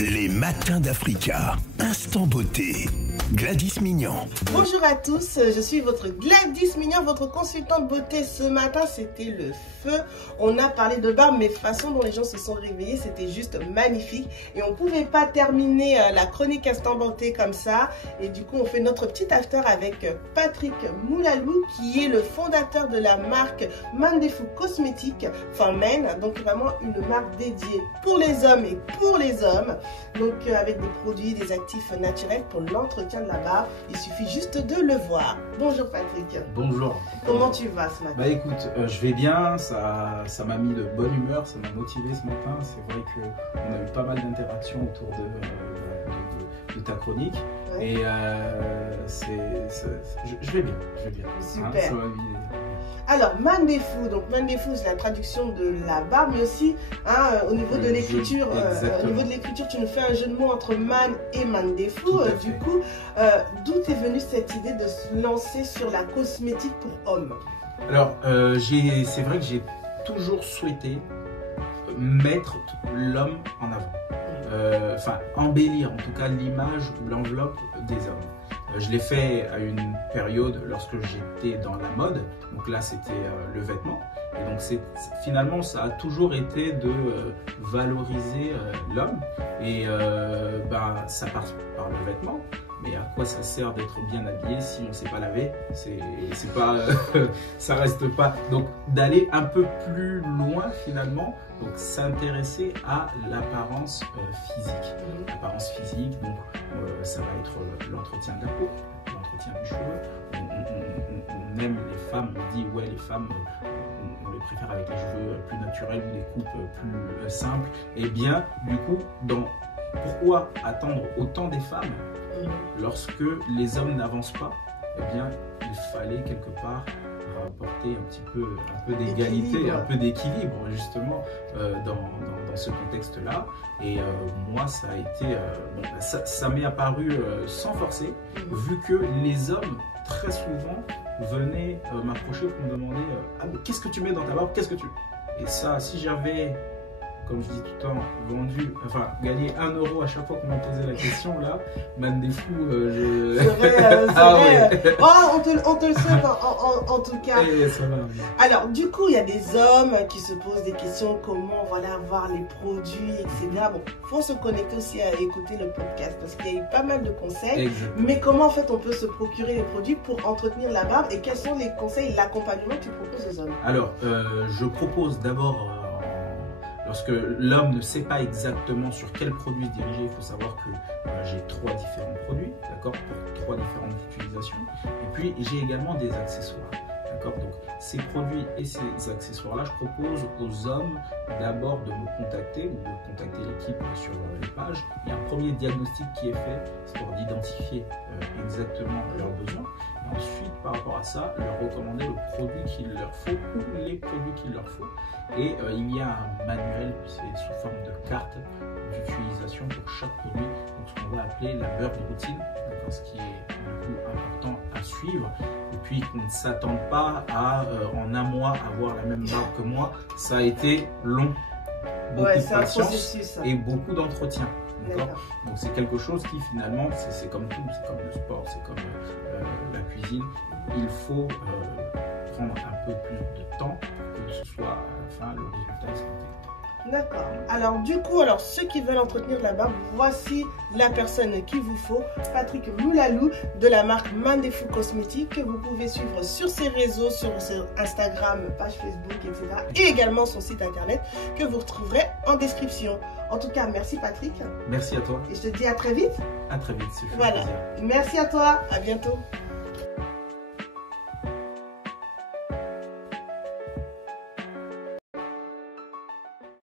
Les matins d'Africa, instant beauté. Gladys Mignon. Bonjour à tous, je suis votre Gladys Mignon, votre consultante beauté. Ce matin, c'était le feu. On a parlé de barbe, mais façon dont les gens se sont réveillés, c'était juste magnifique. Et on ne pouvait pas terminer la chronique instant beauté comme ça. Et du coup, on fait notre petit after avec Patrick Moulalou, qui est le fondateur de la marque Mandefou Cosmétiques for Men. Donc vraiment une marque dédiée pour les hommes et pour les hommes. Donc avec des produits, des actifs naturels pour l'entretien de la barbe. Il suffit juste de le voir. Bonjour Patrick. Bonjour. Comment tu vas ce matin? Bah écoute, je vais bien, ça m'a mis de bonne humeur, ça m'a motivé ce matin. C'est vrai qu'on a eu pas mal d'interactions autour de ta chronique. Ouais. Et je vais bien, Super. Hein, ça va bien. Alors, Mandefou, donc Mandefou, c'est la traduction de la barbe, mais aussi au niveau de l'écriture. Au niveau de l'écriture, tu nous fais un jeu de mots entre man et Mandefou. Du coup, d'où est venue cette idée de se lancer sur la cosmétique pour hommes? Alors, c'est vrai que j'ai toujours souhaité mettre l'homme en avant. Enfin, embellir en tout cas l'image ou l'enveloppe des hommes. Je l'ai fait à une période lorsque j'étais dans la mode, donc là c'était le vêtement, et donc finalement ça a toujours été de valoriser l'homme, et ça passe par le vêtement. Mais à quoi ça sert d'être bien habillé si on ne sait pas laver? C'est pas, ça reste pas. Donc d'aller un peu plus loin finalement, donc s'intéresser à l'apparence physique. L'apparence physique, donc ça va être l'entretien de la peau, l'entretien du cheveu. On aime les femmes, on dit ouais les femmes, on les préfère avec les cheveux plus naturels ou des coupes plus simples. Et bien du coup, pourquoi attendre autant des femmes? Lorsque les hommes n'avancent pas, eh bien, il fallait quelque part rapporter un peu d'égalité, un peu d'équilibre justement dans ce contexte-là. Et moi, ça a été, ça m'est apparu sans forcer, vu que les hommes très souvent venaient m'approcher pour me demander ah, mais qu'est-ce que tu mets dans ta barbe, qu'est-ce que tu... Et ça, si j'avais, comme je dis tout le temps, gagner 1 euro à chaque fois qu'on me posait la question, là, Mandefou, on te le souhaite en tout cas. Ça va. Alors, du coup, il y a des hommes qui se posent des questions, comment avoir les produits, etc. Bon, il faut se connecter aussi à écouter le podcast, parce qu'il y a eu pas mal de conseils. Exactement. Mais comment, en fait, on peut se procurer les produits pour entretenir la barbe, et quels sont les conseils, l'accompagnement que tu proposes aux hommes? Alors, je propose d'abord... Lorsque l'homme ne sait pas exactement sur quel produit se diriger, il faut savoir que j'ai 3 différents produits, d'accord, pour 3 différentes utilisations. Et puis j'ai également des accessoires, d'accord. Donc ces produits et ces accessoires-là, je propose aux hommes d'abord de me contacter ou de contacter l'équipe sur les pages. Il y a un premier diagnostic qui est fait, histoire d'identifier exactement leurs besoins. Et ensuite, par rapport à ça, leur recommander le produit qu'il leur faut ou les produits qu'il leur faut. Et il y a un manuel, c'est sous forme de carte d'utilisation pour chaque produit, donc ce qu'on va appeler la barbe routine, ce qui est du coup important à suivre. Et puis qu'on ne s'attende pas à en un mois avoir la même barbe que moi. Ça a été long, beaucoup de patience et beaucoup d'entretien. Donc c'est quelque chose qui finalement, c'est comme tout, c'est comme le sport, c'est comme la cuisine. Il faut prendre un peu plus de temps pour que ce soit à la fin le résultat escompté. D'accord. Alors du coup, ceux qui veulent entretenir la barbe, voici la personne qu'il vous faut, Patrick Moulalou de la marque Mandefou Cosmétiques, que vous pouvez suivre sur ses réseaux, sur Instagram, page Facebook, etc. Et également son site internet que vous retrouverez en description. En tout cas, merci Patrick. Merci à toi. Et je te dis à très vite. À très vite. Voilà. Merci à toi. À bientôt.